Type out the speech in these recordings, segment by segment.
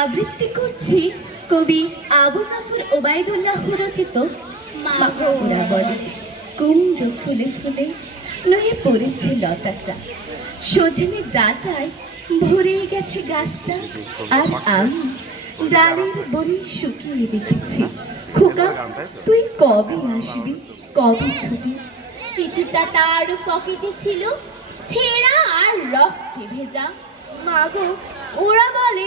আবৃত্তি করছি কবি আবু জাফর ওবায়দুল্লাহ রচিত। ওরা বলে, কুমড়ো ফুলে ফুলে নয়ে পড়েছে লতাটা। সজনে ডাটায় ভরে গেছে গাছটা, আর আমি ডালের বনে শুকিয়ে রেখেছি। খোকা, তুই কবে আসবি? কবে ছুটি? চিঠিটা তার পকেটে ছিল, ছেঁড়া আর রক্তে ভেজা। মাগো ওরা বলে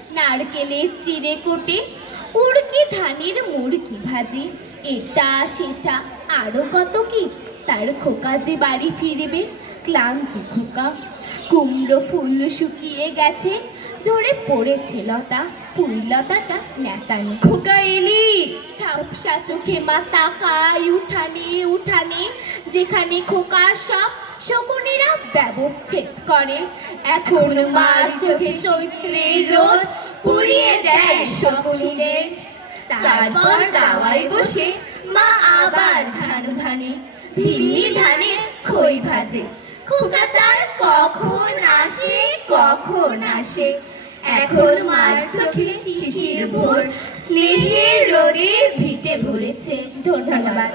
নারকেলের চিড়ে কোটে, উড়কি ধানের মুড়কি ভাজি। এটা, সেটা, আরও কত কি? তার খোকা যে বাড়ি ফিরবে, ক্লান্তি খোকা। কুমড়ো ফুল শুকিয়ে গেছে, ঝরে পড়েছে লতা। পুই লতাটা নেতানি। খোকা এলি, ঝাপসা চোখে মা তাকায় উঠানে উঠানে। যেখানে খোকা সব শকুনেরা ব্যবচ্ছেদ করে। এখন মার চোখে চৈত্রের রোদ পুড়িয়ে দেয় শকুনিদের। তারপর দাওয়ায় বসে মা আবার ধান ভানে, ভিন্নি ধানে খই ভাজে। খোকা তার কখন আসে কখন আসে? এখন মার চোখে শিশির ভোর, স্নেহের রোদে ভিটে ভরেছে ধন্যবাদ।